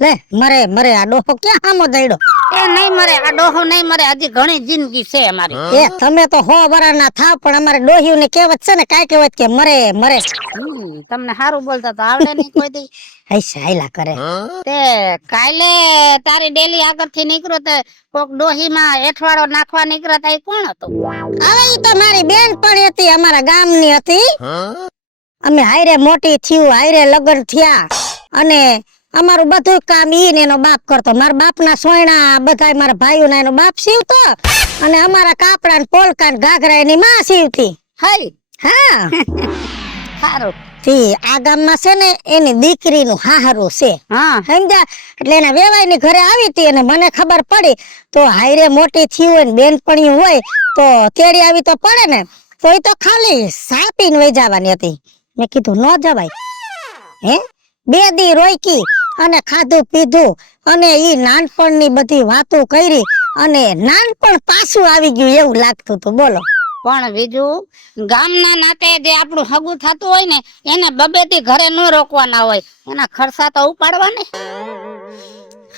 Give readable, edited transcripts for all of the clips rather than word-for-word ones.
લે મરે મરે આ ડોહો ક્યાં હામો દઈડો? એ નહીં મરે, આ ડોહો નહીં મરે, હજી ઘણી જિંદગી છે અમારી. એ તમે તો 100 વરાના થાવ પણ અમારે ડોહ્યું ની કહેવત છે ને, કાંઈ કહેવત કે મરે મરે. તમને સારું બોલતા તો આવડે નહીં કોઈ દી. હૈસા હાયલા કરે. તે કાલે તારી ડેલી આગળથી નીકળ્યો તે કોક ડોહીમાં એઠવાડો નાખવા નીકળ્યો તા, એ કોણ હતું? હવે ઈ તો મારી બેન પણ હતી, અમારા ગામની હતી. અમે હાયરે મોટી થયું, હાયરે લગ્ન થયા, અને અમારું બધું કામ ઈ ને એનો બાપ કરતો. મારા બાપના સોયણા બધા મારા ભાઈઓના એનો બાપ સીવતો, અને અમારા કાપડા ને પોલકા ને ઘાઘરા એની માં સીવતી. હઈ હા. સારું. તી આ ગામમાં છે ને એની દીકરીનું હાહરું છે. હા સમજ્યા? એટલે એના વેવાઈની ઘરે આવી હતી અને મને ખબર પડી તો હાયરે મોટી થયું હોય ને બેનપણી હોય તો તેડી આવી તો પડે ને, તો એ તો ખાલી સાપીને વહી જવાની હતી. મેં કીધું ન જવાય. હે 2 દી રોઈકી અને ખાધું પીધું અને ઈ નાનપણની બધી વાતો કરી અને નાનપણ પાછું આવી ગયું એવું લાગતું હતું. બોલો. પણ બીજું ગામના નાતે જે આપણું હગું થતું હોય ને એને બબેથી ઘરે ન રોકવાના હોય, એના ખર્ચા તો ઉપાડવા ને.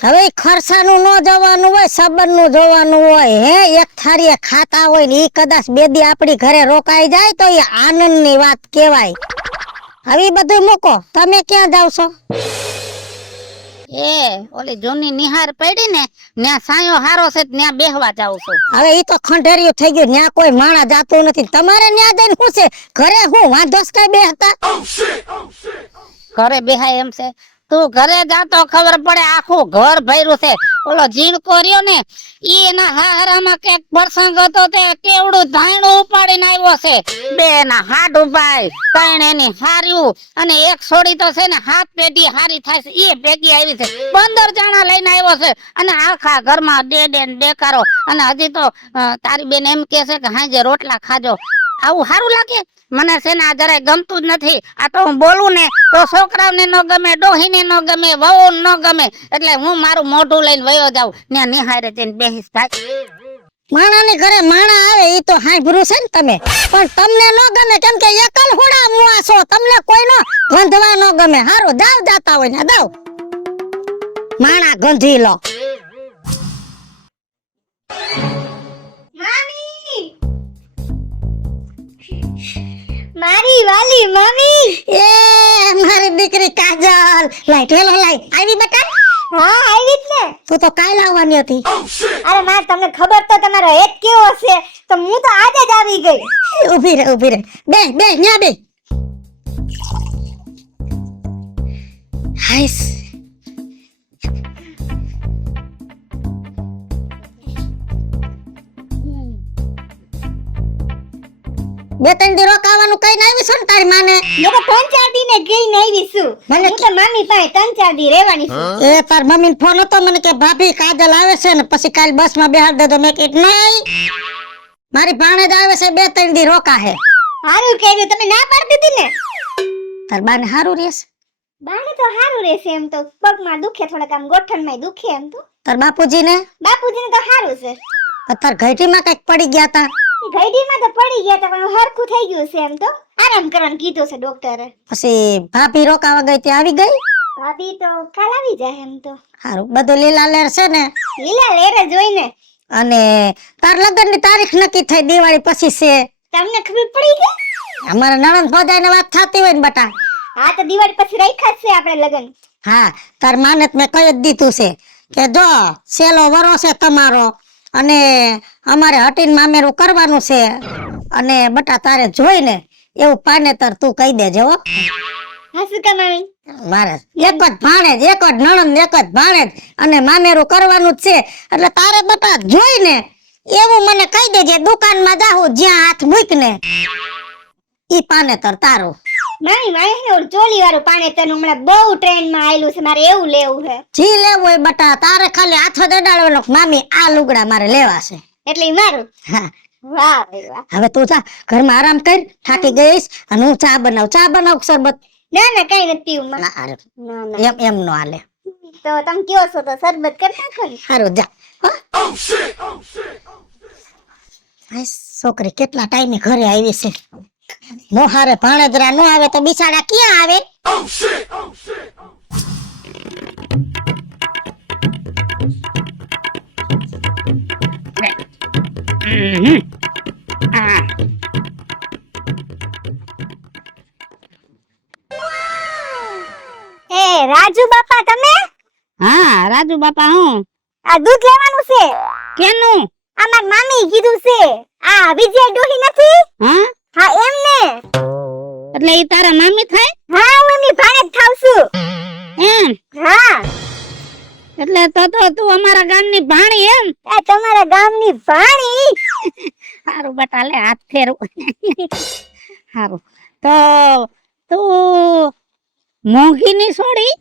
હવે ખર્ચાનું ન જવાનું હોય, સંબંધનું જોવાનું હોય. હે એક થાળીએ ખાતા હોય ને ઈ કદાચ 2 દી આપણી ઘરે રોકાઈ જાય તો એ આનંદની વાત કહેવાય. હવે ઈ બધું મૂકો, તમે ક્યાં જાવ છો? એ ઓલી જૂની નિહાર પડી ને ત્યાં સાયો હારો છે, ત્યાં બેહવા જાઉં છું. હવે ઈ તો ખંડેરિયું થઈ ગયું, ત્યાં કોઈ માણા જાતું નથી. તમારે ત્યાં જઈને શું છે? ઘરે હું વાંધો જ કઈ બેહતા? ઘરે બેહાય એમ છે? તું ઘરે જાતો ખબર પડે, આખું ઘર ભર્યું છે. ઓલો ઝીણકો રહ્યો ને ઈ એના હારામાં કઈક પ્રસંગ હતો તે કેવડું ધાયણું ઉપાડીને આવ્યો છે. 2 ના હાડ ઉભાઈ, 3 એની હાર્યું, અને એક છોડી તો છે ને 7 પેઢી હારી થાય છે એ ભેગી આવી છે. 15 જણા લઈને આવ્યો છે અને આખા ઘરમાં ડે ડેકારો. અને હજી તો તારી બેન એમ કે છે કે હાજે રોટલા ખાજો. આવું સારું લાગે? મને છે ને આ જરાય ગમતું જ નથી. આ તો હું બોલું ને તો છોકરાઓને ન ગમે, ડોહીને ન ગમે, વહુ ન ગમે, એટલે હું મારું મોઢું લઈને વયો જાઉં ને નિહારે જઈને બેહીસ થાય. માણાની ઘરે માણા આવે ઈ તો હાંભળ્યું છે ને તમે, પણ તમને ન ગમે કેમ કે એકલ હુડા મુઆ છો, તમને કોઈનો ગંધવા ન ગમે. હારું દાવ જાતા હોય ને દાવ માણા ગંધી લો. મારી વાલી મમ્મી, એ મારી દીકરી કાજલ, લાઈ ઠેલો લાઈ. આવી બેટા? હા આવી જ ને. તું તો કાલ આવવાની હતી. અરે માં તમને ખબર તો તમારો હેત કેવો છે, તો હું તો આજે જ આવી ગઈ. ઊભી રે બે ન્યા બે. હાઈસ બે 3 દી રોકાવાનું કઈ ના આવી છો ને તારી માને? હું તો 3-4 દી ને ગઈ ને આવી છું. મને હું તો મામી પાસે 3-4 દી રહેવાની છું. એ તાર મમ્મીને ફોન હતો મને કે ભાભી કાજલ આવે છે ને પછી કાલ બસમાં બેહાડ દેજો. મેં કીધું નહીં, મારી ભાણેજ આવે છે, 2-3 દી રોકા હે. હારું કેવું, તમે ના પાડી દીધી ને. તાર બાને હારું રહેશે? બાને તો હારું રહેશે એમ તો, પગમાં દુખે થોડાક, આમ ગોઠણમાં દુખે એમ તો. તાર બાપુજીને? બાપુજીને તો હારું છે. તાર ઘઈટીમાં કઈક પડી ગયા તા? ઘડીમાં તો પડી ગયા તા પણ હરખું થઈ ગયું છે એમ તો. આરામ કરવાનું કીધું છે ડોક્ટરે. પછી ભાભી રોકાવા ગઈ તે આવી ગઈ? ભાભી તો કાલ આવી જાય એમ તો. હારું, બધું લીલા લેર છે ને? લીલા લેરે જોઈને. અને તાર લગ્નની તારીખ નક્કી થઈ દિવાળી પછી છે. તમને ખબર પડી ગઈ? અમારા નણંદ ભોજાઈને વાત થતી હોય ને બટા. હા તો દિવાળી પછી રાખ્યા જ છે આપણે લગન. હા, તાર માને મેં કહી જ દીધું છે કે જો સેલો વરો છે તમારો અને અમારે હટીને મામેરું કરવાનું છે, અને બટા તારે જોઈને એવું પાનેતર તું કહી દેજે હો. હા શું કામ આવી? મારે એક જ ભાણેજ, એક જ નણંદ, એક જ ભાણેજ અને મામેરું કરવાનું જ છે, એટલે તારે બટા જોઈને એવું મને કહી દેજે. દુકાનમાં જાહું જ્યાં હાથ મૂકને ઈ પાનેતર તારું. મારી મારે ને ઓલું ચોલી વાળું પાનેતર હમણાં બહુ ટ્રેન્ડમાં આવેલું છે, મારે એવું લેવું છે. જી લેવું હોય બટા તારે ખાલી હાથો દડાડવાનો કે મામી આ લુગડા મારે લેવા છે, એટલે ઈ મારું. હા. વાહ ભાઈ વાહ. હવે તું જા ઘરમાં આરામ કર, થાકી ગઈશ, અને હું ચા બનાવ શરબત. ના ના કઈ નથી પીવું માં. ના અરે ના ના એમ નો હાલે. તો તમે કયો છો તો શરબત કરી નાખો ને. હારું જા. છોકરી કેટલા ટાઈમે ઘરે આવી છે. મોહારે ભાણેજરા નો આવે તો બિચારા ક્યાં આવે? આ એ રાજુ બાપા તમે હા રાજુ બાપા હું આ દૂધ લેવાનું છે કેનું અમાર મામી કીધું છે આ વિજય ડોહી નથી હા હા એમને એટલે ઈ તારા મામી થાય હા હું એમની ભાણે જ થાવ છું એમ હા એટલે તો તું અમારા ગામની ભાણી એમ એ તમારા ગામની ભાણી હારું બટા લે હાથ ફેરવું હારું તો તું મોંઘીની છોડી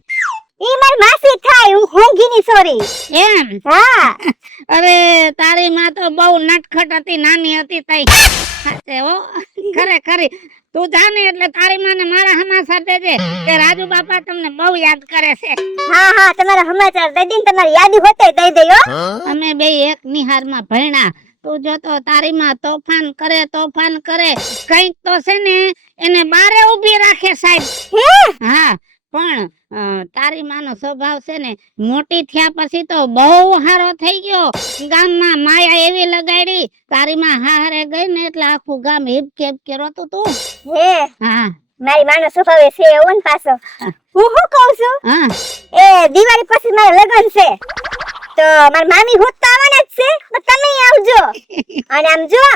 ઈ મારી માસી થાય હું હોંગીની સોરી એમ હા અરે તારી માં તો બહુ નટખટ હતી નાની હતી તઈ સાચે હો ખરેખરી તું જાને એટલે તારી માને મારા સમાચાર દેજે કે રાજુ બાપા તમને બહુ યાદ કરે છે હા હા તમારા સમાચાર દઈ દઈને તમારી યાદી હોતે દઈ દઈ હો અમે બે એક નિહારમાં ભણ્યા તું જો તો તારી માં તોફાન કરે કઈક તો છે ને એને બારે ઊભી રાખે સાહેબ હે હા પણ તારી માનો સ્વભાવ છે ને મોટી થયા પછી તો બહુ હારો થઈ ગયો ગામમાં માયા એવી લગાડી તારી માં હારે ગઈ ને એટલે આખું ગામ હિબકે રોતું તું હે હા મારી માનો સ્વભાવ છે એવો ને પાછો હું શું કહું છું હા એ દિવાળી પછી મારા લગ્ન છે તો મારી મામી હોત તો આવવાના જ છે તો તમે આવજો અને આમ જો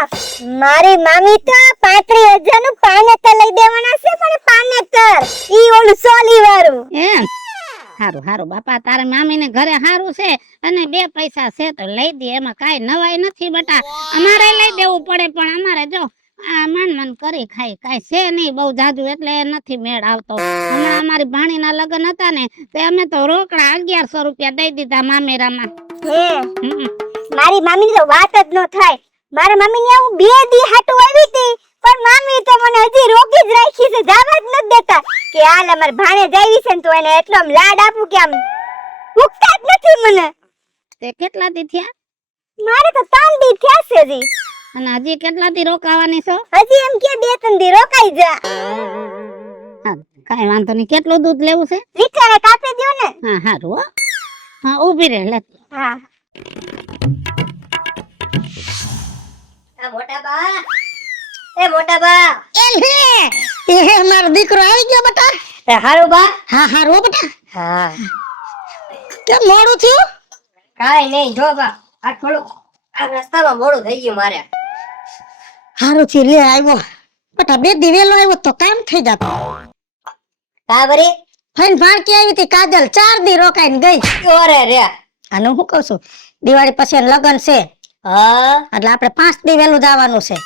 મારી મામી તો 35,000 નું પાનેતર લઈ દેવાના છે પણ પાનેતર ઈ ઓલું સોલી વાળું એમ હારું બાપા તારા મામી ને ઘરે હારું છે અને બે પૈસા છે તો લઈ દે એમાં કાઈ નવાઈ નથી બટા અમારે લઈ દેવું પડે પણ અમારે જો આ મન કરી ખાઈ કાઈ છે નહીં બહુ જાજુ એટલે નથી મેળ આવતો હમણાં અમારી ભાણીના લગ્ન હતા ને તે અમે તો રોકડા 1100 રૂપિયા દઈ દીધા મામેરામાં હે હમ. મારી મામીની તો વાત જ ન થાય મારા મામીને હું 2 દી હાટુ આવી હતી પણ મામી તો મને હજી રોકી જ રાખી છે જવા જ નથી દેતા કે હાલ અમાર ભાણે જાવી છે ને તો એને એટલો આમ લાડ આપું કે આમ મૂકતા જ નથી મને તે કેટલા દી થયા મારે તો 3 દી થયા છે જી અને હજી કેટલા દી રોકાવાની છો હજી એમ કે 2-3 દી રોકાઈ જા હા કાઈ વાંધો નહીં કેટલું દૂધ લેવું છે વિચારે કાપી દ્યો ને હા હારું હો હા ઊભી રહે લે હા મોટા બા એ મારો દીકરો આવી ગયો બેટા એ હારું બા હા હારું હો બેટા હા કેમ મોડું થયું કાઈ નહીં જો બા આ થોડું આ રસ્તામાં મોડું થઈ ગયું મારે હારું થી લે આવ્યો બેટા 2 દી વેલો આવ્યો તો કામ થઈ જાત કા બરી ફઈન ભાણકી આવી હતી કાજલ 4 દી રોકાઈને ગઈ ઓરે રે આનો હું કહું છું દિવાળી પછી લગન છે હા એટલે આપણે 5 દી વેલું જવાનું છે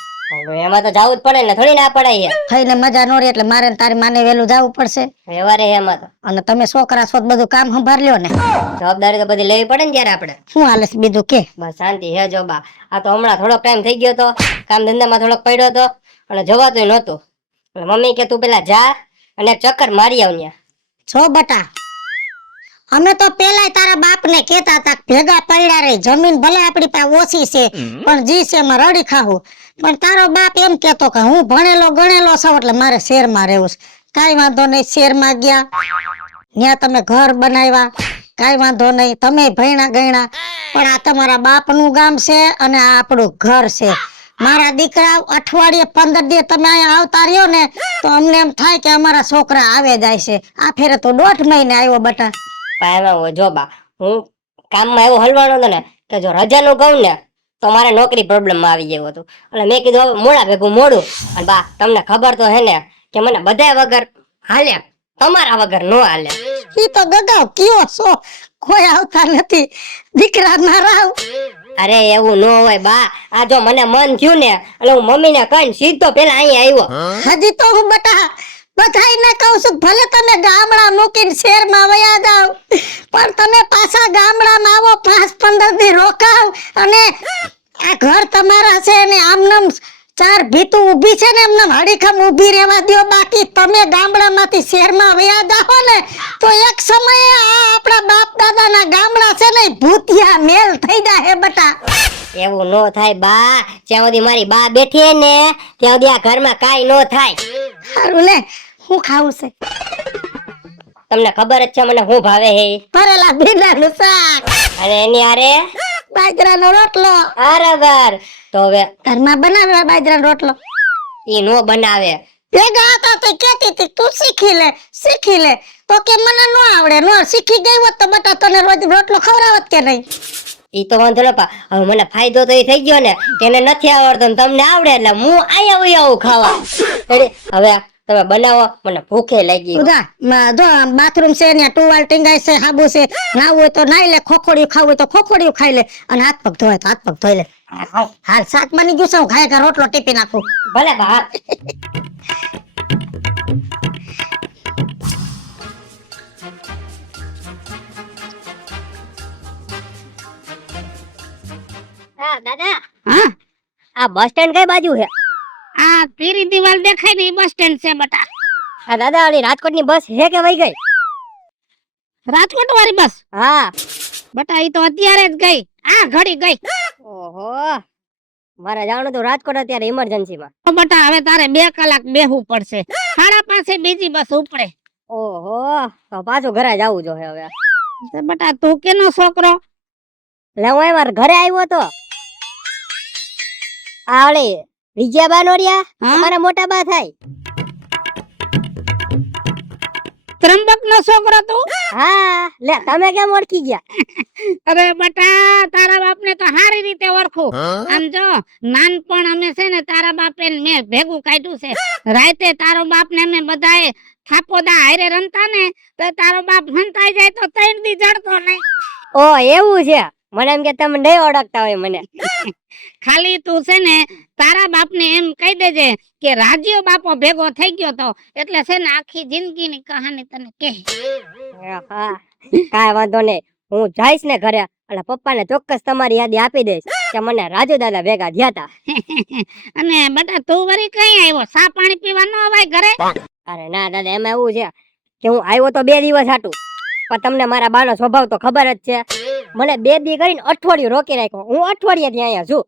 એમાં તો જાવું જ પડે ને થોડી ના પડાય ફઈને મજા નો રહે એટલે મારે ને તારી માને વેલું જવું પડશે વ્યવહારે એમાં તો અને તમે છોકરા છો તો બધું કામ સંભાળ્યો ને જવાબદારી તો બધી લેવી પડે ને ત્યારે આપણે શું હાલે છે બીજું કે બસ શાંતિ હે જો બા આ તો હમણાં થોડોક ટાઈમ થઈ ગયો તો કામ ધંધામાં થોડોક પડ્યો તો અને જવાતું નહોતું એટલે મમ્મી કે તું પેલા જા અને એક ચક્કર મારી આવ ન્યા છો બટા અમે તો પેલા તારા બાપ ને કેતા હતા ભેગા પડ્યા રહી જમીન ભલે આપડી પાસે ઓછી છે પણ જી છે એમાં રડી ખાવું પણ તારો બાપ એમ કેતો કે હું ભણેલો ગણેલો છું એટલે મારે શહેરમાં રહેવું છે કાઈ વાંધો નહીં શહેરમાં ગયા ત્યાં તમે ઘર બનાવ્યા કાઈ વાંધો નહીં તમે ભણ્યા ગણ્યા પણ આ તમારા બાપ નું ગામ છે અને આ આપણું ઘર છે મારા દીકરા અઠવાડિયે 15 દિવસ તમે અહીંયા આવતા રહ્યો ને તો અમને એમ થાય કે અમારા છોકરા આવે જાય છે આ ફેરે તો 1.5 મહિને આવ્યો બટા પાયમાં જો બા હું કામમાં એવો હલવાનો હતો ને કે જો રજાનું કહું ને તો મારે નોકરી પ્રોબ્લેમમાં આવી ગયું હતું એટલે મેં કીધું હવે મોડા ભેગું મોડું અને બા તમને ખબર તો હે ને કે મને બધા વગર હાલે તમારા વગર નો હાલે ઈ તો ગગાવ કયો છો કોઈ આવતા નથી દીકરા ના રાવ અરે એવું નો હોય બા આ જો મને મન થયું ને એટલે હું મમ્મીને કહીને સીધો પેલા અહીંયા આવ્યો હજી તો હું બટા બધાઈને કહું છું ભલે તમે ગામડા મૂકીને શહેરમાં વયા જાવ પણ તમે પાછા ગામડામાં આવો 5-15 દી રોકાવ અને આ ઘર તમારા છે ને આમનામ 4 ભીતું ઊભી છે ને એમને હડીખમ ઊભી રહેવા દો બાકી તમે ગામડામાંથી શહેરમાં વયા જાઓ ને તો એક સમયે આ આપણા બાપ દાદાના ગામડા છે ને ભૂતિયા મેલ થઈ જાય બટા એવું નો થાય બા જ્યાં સુધી મારી બા બેઠી હે ને ત્યાં સુધી આ ઘરમાં કાઈ નો થાય સારું લે હું ખાવું છે તમને ખબર જ છે મને શું ભાવે હે ભરેલા ભીંડાનું શાક અને એની આરે બાજરાનો રોટલો બરાબર તો હવે ઘરમાં બનાવે બાજરાનો રોટલો ઈ નો બનાવે. ભેગા હતા તો કહેતી હતી તું શીખી લે તો કે મને ન આવડે નો શીખી ગઈ હોત તો બટા તને રોજ રોટલો ખવડાવત કે નહીં. ઈ તો વાંધો ન પા, હવે મને ફાયદો તો એ થઈ ગયો ને, તેને નથી આવડતો ને તમને આવડે એટલે હું આયા આવું ખાવા. રેડી? હવે તમે બનાવો, મને ભૂખે લાગી. ઉધા જો બાથરૂમ છે ને ટુવાલ ટીંગાય છે હાબુ છે નાવું હોય તો નાઈ લે ખોખોડિયું ખાવું હોય તો ખોખોડિયું ખાઈ લે અને હાથ પગ ધોય તો હાથ પગ ધોઈ લે. હાલ શાક બની ગયું છે હું ખાય રોટલો ટીપી નાખું. ભલે બા. હા દાદા, હા આ બસ સ્ટેન્ડ કઈ બાજુ છે? આ પીરી દિવાલ દેખાય ને બસ સ્ટેન્ડ છે બટા. આ દાદા ઓલી રાજકોટની બસ છે કે વઈ ગઈ? રાજકોટ વાળી બસ હા. બટા ઈ તો અત્યારે જ ગઈ, આ ઘડી ગઈ. ઓહો, મારે જવાનું હતું રાજકોટ અત્યારે ઇમરજન્સી માં. તો બટા હવે તારે 2 કલાક બેહવું પડશે, 5:30 બીજી બસ ઉપડે. ઓહો, તો પાછું ઘરે જવું જોઈએ હવે. તો બટા તું કેનો છોકરો? લે હું મારા ઘરે આવ્યો તો. આ ઓલી વિજયા બાનોરિયા હા? મારા મોટા બા થાય. ત્રંબક નો છોકરો તું? હા, લે તમે કેમ ઓળખી ગયા? અરે બટા તારા બાપ ને તો સારી રીતે ઓળખું. આમ જો નાનપણ અમે છે ને તારા બાપે ને મેં ભેગું કાઢ્યું છે. રાતે તારો બાપ ને અમે બધાએ થાપોદા હારે રમતા ને તો તારો બાપ હંતાઈ જાય તો 3 દી જડતો નહીં. ઓ એવું છે? મને એમ કે તમે નહીં ઓળખતા હોય મને. ખાલી તું છે ને તારા બાપ ને એમ કહી દેજે કે રાજીયો બાપો ભેગો થઈ ગયો તો એટલે છે ને આખી જિંદગીની કહાની તને કહે. હા, કાંઈ વાંધો નહીં, હું જઈશ ને ઘરે એટલે પપ્પાને ચોક્કસ તમારી યાદી આપી દઈશ કે મને રાજુ દાદા ભેગા થયા હતા. અને બટા તું વળી કઈ આવ્યો? સા પાણી પીવા ન અવાય ઘરે? અરે ના દાદા, એમાં એવું છે કે હું આવ્યો તો 2 દિવસ હાટું, પણ તમને મારા બાનો સ્વભાવ તો ખબર જ છે. મને 2 દી કરીને અઠવાડિયું રોકી રાખ્યો. હું અઠવાડિયાથી અહીંયા છું.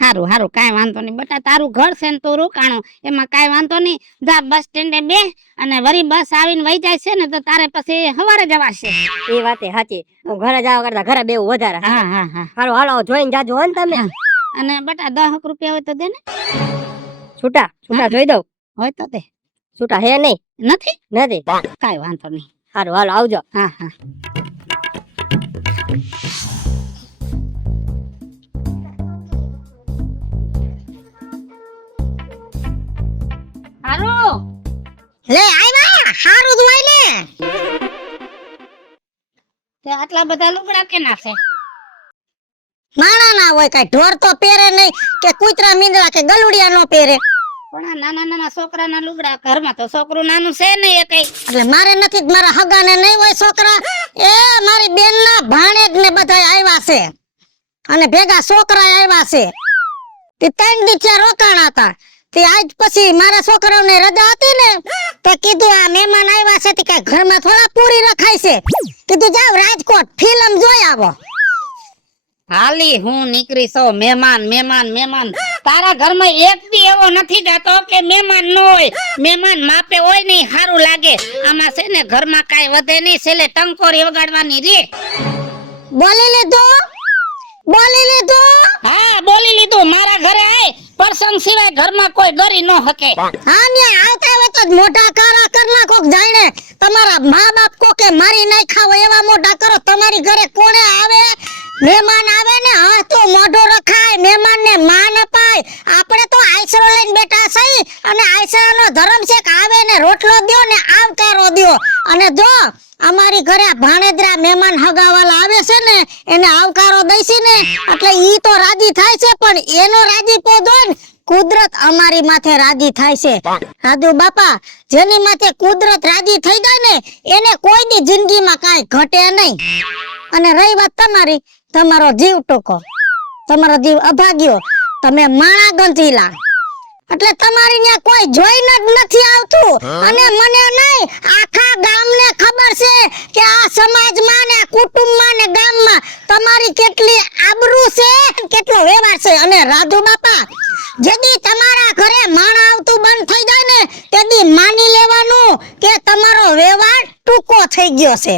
હારું હારું કાંઈ વાંધો નહીં બટા, તારું ઘર છે ને તું રોકાણો એમાં કાંઈ વાંધો નહીં. જા બસ સ્ટેન્ડે બે અને વળી બસ આવીને વહી જાય છે ને તો તારે પછી સવારે જવાશે. એ વાતે સાચી, હું ઘરે જવા કરતા ઘરે બેવું વધારે. હા હા હા. હાલો હાલો, જોઈને જાજો હો ને તમે. અને બટા 10 રૂપિયા હોય તો દે ને. છૂટા જોઈ દઉં. હોય તો દે. છૂટા હે નહીં? નથી? નથી. કાંઈ વાંધો નહીં. હારું હાલો, આવજો. હા હા. હારું લે આવ્યા હારું જ હોય ને. તે આટલા બધા લુગડા કેના છે? માણા ના હોય કઈ ઢોર તો પહેરે નહીં કે કૂતરા મીંદડા કે ગલુડિયા નો પહેરે. પણ આ નાના નાના છોકરાના લુગડા, ઘરમાં તો છોકરું નાનું છે ને એ કઈ. એટલે મારે નથી જ, મારા હગાને નહીં હોય છોકરા. એ મારી બેન ના ભાણેજ ને બધા આવ્યા છે અને ભેગા છોકરા આવ્યા છે. તે 3 દી ત્યાં રોકાણા હતા. તે આજ પછી મારા છોકરાઓને રજા હતી ને તો કીધું આ મહેમાન આવ્યા છે તે કઈ ઘરમાં થોડા પૂરી રખાય છે. કીધું જાવ રાજકોટ ફિલ્મ જોઈ આવો. હાલી હું નીકળી છો મહેમાન મહેમાન મહેમાન. તારા ઘરમાં એક દી એવો નથી જતો કે મહેમાન ન હોય. મહેમાન માપે હોય નહીં સારું લાગે. આમાં છે ને ઘરમાં કાઈ વધે નહીં, છેલ્લે ટંકોરી વગાડવાની રે. બોલી લીધું. હા બોલી લીધું. મારા ઘરે આય પ્રસંગ સિવાય ઘરમાં કોઈ ગરી ન હકે. હા ને આવતા હોય તો મોઢા કાળા કર નાખો જાણે તમારા મા બાપ કોકે મારી નાખ્યા હોય એવા મોઢા કરો. તમારી ઘરે કોણે આવે? મહેમાન આવે ને હા તો મોઢો રખાય, મહેમાન ને માન અપાય. આપણે તો આશરો લઈને બેઠા છીએ અને આશરાનો ધર્મ છે કે આવે ને રોટલો દ્યો ને આવકારો દ્યો. અને જો અમારી ઘરે ભાણેદરા મહેમાન હગાવાલા આવે છે ને એને આવકારો દઈશી ને એટલે ઈ તો રાજી થાય છે, પણ એનો રાજીપો જોઈને કુદરત અમારી માથે રાજી થાય છે. સાધુ બાપા, જેની માથે કુદરત રાજી થઈ જાય ને એને કોઈ દી જિંદગીમાં કાંઈ ઘટે નહીં. અને રહી વાત તમારી, તમારો જીવ ટૂંકો, તમારો જીવ અભાગ્યો, તમે માણા ગંધીલા એટલે તમારી ત્યાં કોઈ જોઈને જ નથી આવતું. અને મને નહીં આખા ગામને ખબર છે કે આ સમાજમાં ને કુટુંબમાં ને ગામમાં તમારી કેટલી આબરૂ છે, કેટલો વ્યવહાર છે. અને રાધુ બાપા, જેદી તમારા ઘરે માણા આવતું બંધ થઈ જાય ને તેદી માની લેવાનું કે તમારો વ્યવહાર ટૂંકો થઈ ગયો છે.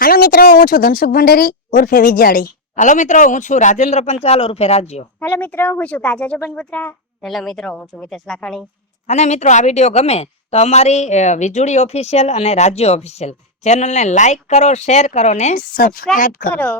હાલો મિત્રો, હું છું ધનસુખ ભંડેરી ઉર્ફે વિજાડી. હાલો મિત્રો, હું છું રાજેન્દ્ર પંચાલ ઉર્ફે રાજ્યો. હેલો મિત્રો, હું છું કાજલ જોબનપુત્રા. હેલો મિત્રો, હું છું મિતેશ લાખાણી. અને મિત્રો આ વિડીયો ગમે તો અમારી વીજળી ઓફિશિયલ અને રાજ્ય ઓફિશિયલ ચેનલને લાઈક કરો, શેર કરો ને સબસ્ક્રાઇબ કરો. કરો.